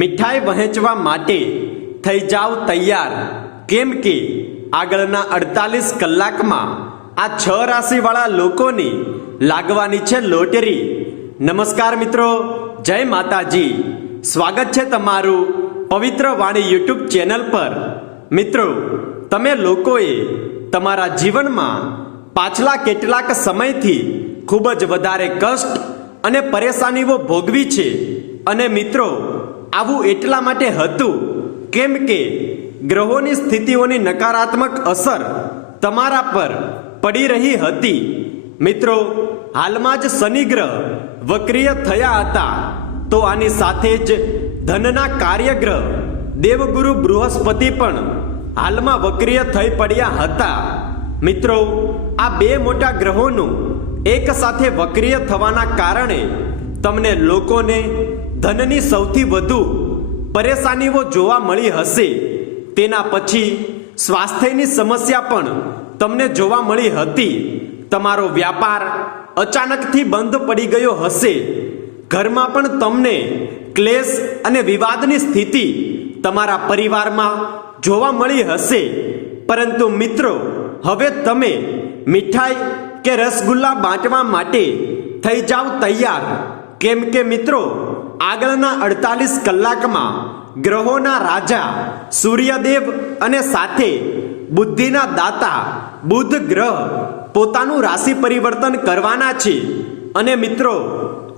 મીઠાઈ વહેંચવા માટે થઈ જાવ તૈયાર, કેમ કે આગળના 48 કલાકમાં આ 6 રાશિવાળા લોકોની લાગવાની છે લોટરી. નમસ્કાર મિત્રો, જય માતાજી. સ્વાગત છે તમારું પવિત્ર વાણી યુટ્યુબ ચેનલ પર. મિત્રો, તમે લોકોએ તમારા જીવનમાં પાછલા કેટલાક સમયથી ખૂબ જ વધારે કષ્ટ અને પરેશાનીઓ ભોગવી છે. અને મિત્રો, આવું એટલા માટે હતું કેમ કે ગ્રહોની સ્થિતિઓની નકારાત્મક અસર તમારા પર પડી રહી હતી. મિત્રો, હાલમાં જ શનિ ગ્રહ વક્રિય થયા હતા, તો આની સાથે જ ધનના કાર્યગ્રહ દેવગુરુ બૃહસ્પતિ પણ હાલમાં વક્રિય થઈ પડ્યા હતા. મિત્રો, આ બે મોટા ગ્રહોનું એક સાથે વક્રિય થવાના કારણે તમને લોકોને ધનની સૌથી વધુ પરેશાનીઓ જોવા મળી હશે. તેના પછી સ્વાસ્થ્યની સમસ્યા પણ તમને જોવા મળી હતી. તમારો વ્યાપાર અચાનકથી બંધ પડી ગયો હશે. ઘરમાં પણ તમને ક્લેશ અને વિવાદની સ્થિતિ તમારા પરિવારમાં જોવા મળી હશે. પરંતુ મિત્રો, હવે તમે મીઠાઈ કે રસગુલ્લા બાંટવા માટે થઈ જાવ તૈયાર, કેમ કે મિત્રો, આગળના 48 કલાકમાં ગ્રહોના રાજા સૂર્યદેવ અને સાથે બુદ્ધિના દાતા બુધ ગ્રહ પોતાનું રાશિ પરિવર્તન કરવાના છે. અને મિત્રો,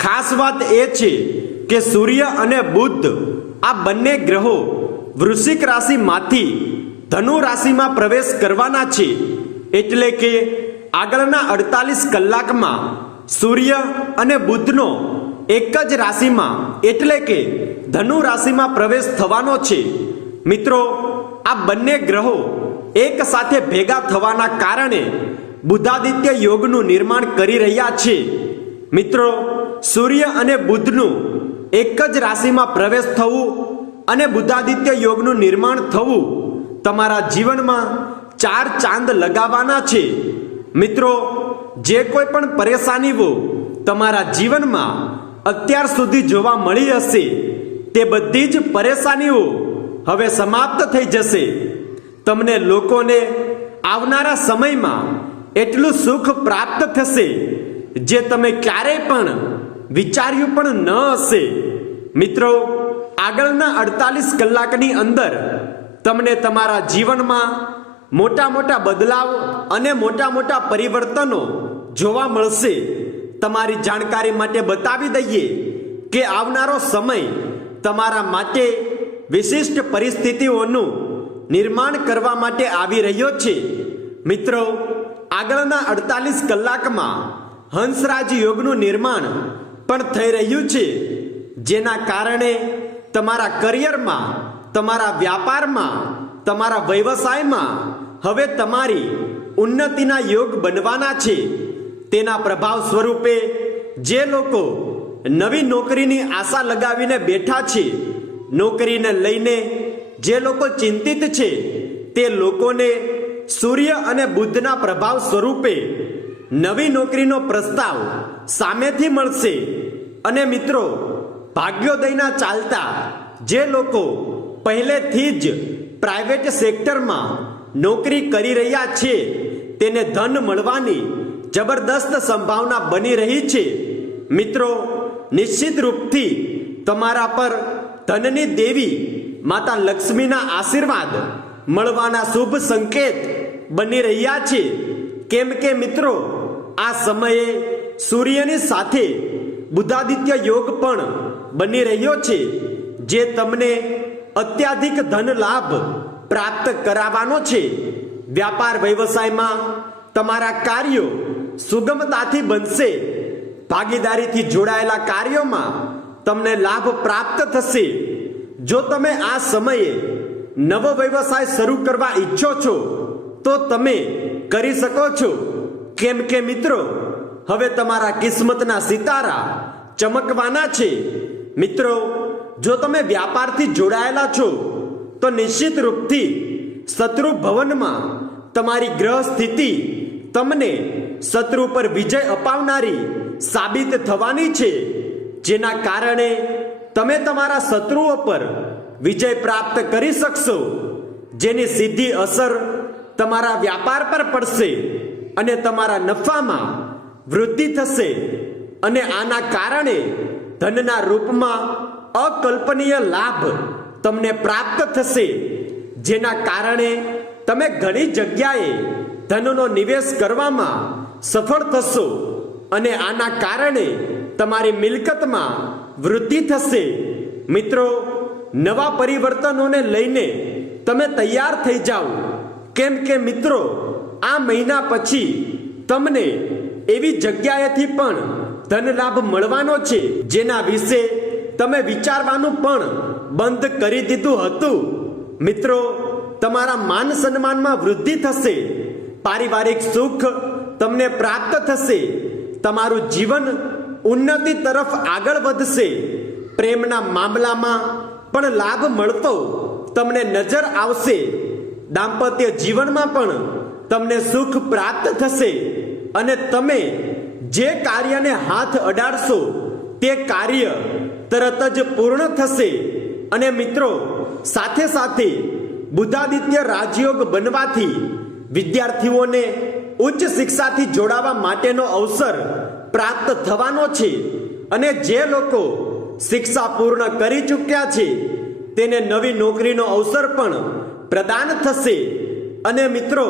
ખાસ વાત એ છે કે સૂર્ય અને બુધ આ બંને ગ્રહો વૃશ્ચિક રાશિમાંથી ધનુ રાશિમાં પ્રવેશ કરવાના છે. એટલે કે આગળના 48 કલાકમાં સૂર્ય અને બુધનો એક જ રાશિમાં એટલે કે ધનુ રાશિમાં પ્રવેશ થવાનો છે. મિત્રો, આ બંને ગ્રહો એક સાથે ભેગા થવાના કારણે બુધાદિત્ય યોગનું નિર્માણ કરી રહ્યા છે. મિત્રો, સૂર્ય અને બુધનું એક જ રાશિમાં પ્રવેશ થવું અને બુધાદિત્ય યોગનું નિર્માણ થવું તમારા જીવનમાં 4 ચાંદ લગાવવાના છે. મિત્રો, જે કોઈ પણ પરેશાનીઓ તમારા જીવનમાં અત્યાર સુધી જોવા મળી હશે, તે બધી જ પરેશાનીઓ હવે સમાપ્ત થઈ જશે. તમને લોકોને આવનારા સમયમાં એટલું સુખ પ્રાપ્ત થશે જે તમે ક્યારેય પણ વિચાર્યું પણ ન હશે. મિત્રો, આગળના 48 કલાકની અંદર તમને તમારા જીવનમાં મોટા મોટા બદલાવ અને મોટા મોટા પરિવર્તનો જોવા મળશે. તમારી જાણકારી માટે બતાવી દઈએ કે આવનારો સમય તમારા માટે વિશિષ્ટ પરિસ્થિતિઓનું નિર્માણ કરવા માટે આવી રહ્યો છે. મિત્રો, આગળના 48 કલાકમાં હંસરાજ યોગનું નિર્માણ પણ થઈ રહ્યું છે, જેના કારણે તમારા કરિયરમાં, તમારા વ્યાપારમાં, તમારા વ્યવસાયમાં હવે તમારી ઉન્નતિના યોગ બનવાના છે. તેના પ્રભાવ સ્વરૂપે જે લોકો નવી નોકરીની આશા લગાવીને બેઠા છે, નોકરીને લઈને જે લોકો ચિંતિત છે, તે લોકોને સૂર્ય અને બુધના પ્રભાવ સ્વરૂપે નવી નોકરીનો પ્રસ્તાવ સામેથી મળશે. અને મિત્રો, ભાગ્યોદયના ચાલતા જે લોકો પહેલેથી જ પ્રાઇવેટ સેક્ટરમાં નોકરી કરી રહ્યા છે, તેને ધન મળવાની જબરદસ્ત સંભાવના બની રહી છે. મિત્રો, નિશ્ચિત રૂપથી તમારા પર ધનની દેવી માતા લક્ષ્મીના આશીર્વાદ મળવાના શુભ સંકેત બની રહ્યા છે. કેમ કે મિત્રો, આ સમયે સૂર્યની સાથે બુધાદિત્ય યોગ પણ બની રહ્યો છે, જે તમને અત્યાધિક ધન લાભ પ્રાપ્ત કરાવવાનો છે. વ્યાપાર વ્યવસાયમાં તમારા કાર્યો સુગમતાથી બનશે. ભાગીદારીથી જોડાયેલા કાર્યોમાં તમને લાભ પ્રાપ્ત થશે. જો તમે આ સમયે નવો વ્યવસાય શરૂ કરવા ઈચ્છો છો તો તમે કરી શકો છો. કેમ કે મિત્રો, હવે તમારા કિસ્મતના સિતારા ચમકવાના છે. મિત્રો, જો તમે વ્યાપારથી જોડાયેલા છો તો નિશ્ચિત રૂપથી શત્રુ ભવનમાં તમારી ગ્રહ સ્થિતિ તમને શત્રુ પર વિજય અપાવનારી સાબિત થવાની છે, જેના કારણે તમે તમારા શત્રુઓ પર વિજય પ્રાપ્ત કરી શકશો, જેની સીધી અસર તમારા વ્યાપાર પર પડશે અને તમારા નફામાં વૃદ્ધિ થશે. અને આના કારણે ધનના રૂપમાં અકલ્પનીય લાભ તમને પ્રાપ્ત થશે, જેના કારણે તમે ઘણી જગ્યાએ ધનનો નિવેશ કરવામાં સફળ થશો અને આના કારણે તમારી મિલકતમાં વૃદ્ધિ થશે. મિત્રો, નવા પરિવર્તનોને લઈને તમે તૈયાર થઈ જાઓ, કેમ કે મિત્રો આ મહિના પછી તમને એવી જગ્યાએથી પણ ધન લાભ મળવાનો છે જેના વિશે તમે વિચારવાનું પણ બંધ કરી દીધું હતું. મિત્રો, તમારા માન સન્માનમાં વૃદ્ધિ થશે, પારિવારિક સુખ તમને પ્રાપ્ત થશે, તમારું જીવન ઉન્નતિ તરફ આગળ વધશે. પ્રેમના મામલામાં પણ લાભ મળતો તમને નજર આવશે. દાંપત્ય જીવનમાં પણ તમને સુખ પ્રાપ્ત થશે અને તમે જે કાર્યને હાથ અડાડશો તે કાર્ય તરત જ પૂર્ણ થશે. અને મિત્રો, સાથે સાથે બુધાદિત્ય રાજયોગ બનવાથી વિદ્યાર્થીઓને ઉચ્ચ શિક્ષાથી જોડાવા માટેનો અવસર પ્રાપ્ત થવાનો છે. અને જે લોકો શિક્ષા પૂર્ણ કરી ચૂક્યા છે તેને નવી નોકરીનો અવસર પણ પ્રદાન થશે. અને મિત્રો,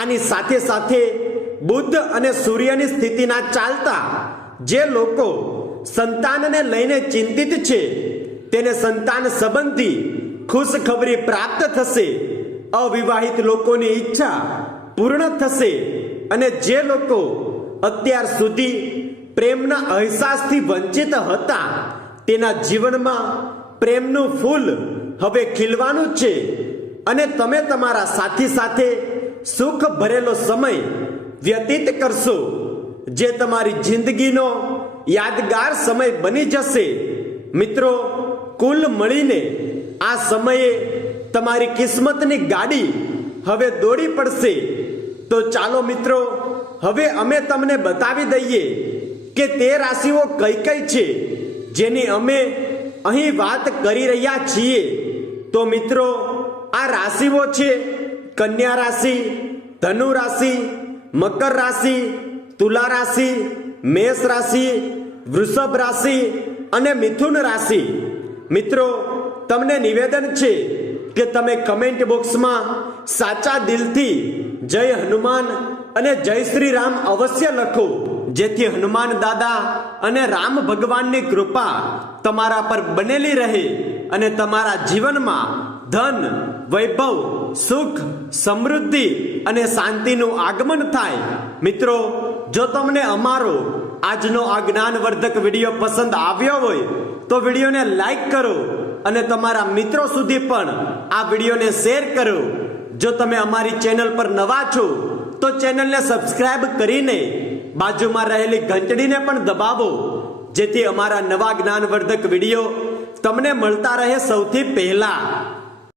આની સાથે સાથે બુદ્ધ અને સૂર્યની સ્થિતિના ચાલતા જે લોકો સંતાનને લઈને ચિંતિત છે તેને સંતાન સંબંધી ખુશખબરી પ્રાપ્ત થશે. અવિવાહિત લોકોની ઈચ્છા પૂર્ણ થશે અને જે લોકો અત્યાર સુધી પ્રેમના અહેસાસથી વંચિત હતા તેના જીવનમાં પ્રેમનું ફૂલ હવે ખીલવાનું છે અને તમે તમારા સાથી સાથે સુખ ભરેલો સમય વ્યતીત કરશો, જે તમારી જિંદગીનો યાદગાર સમય બની જશે. મિત્રો, કુલ મળીને આ સમયે તમારી કિસ્મતની ગાડી હવે દોડી પડશે. તો ચાલો મિત્રો, હવે અમે તમને બતાવી દઈએ કે તે રાશિઓ કઈ કઈ છે જેની અમે અહીં વાત કરી રહ્યા છીએ. તો મિત્રો, આ રાશિઓ છે કન્યા રાશિ, ધનુ રાશિ, મકર રાશિ, તુલા રાશિ, મેષ રાશિ, વૃષભ રાશિ અને મિથુન રાશિ. મિત્રો, તમને નિવેદન છે કે તમે કમેન્ટ બોક્સમાં સાચા દિલથી જય હનુમાન અને જય શ્રી રામ અવશ્ય લખો, જેથી હનુમાન દાદા અને રામ ભગવાનની કૃપા તમારા પર બનેલી રહે અને તમારા જીવનમાં ધન, વૈભવ, સુખ, સમૃદ્ધિ અને શાંતિનું આગમન થાય. મિત્રો, જો તમને અમારો આજનો આ જ્ઞાનવર્ધક વિડીયો પસંદ આવ્યો હોય તો વિડીયોને લાઈક કરો અને તમારા મિત્રો સુધી પણ આ વિડીયોને શેર કરો. જો તમે અમારી ચેનલ પર નવા છો તો ચેનલને સબસ્ક્રાઇબ કરીને બાજુમાં રહેલી ઘંટડીને પણ દબાવો, જેથી અમારા નવા જ્ઞાનવર્ધક વિડીયો તમને મળતા રહે સૌથી પહેલા.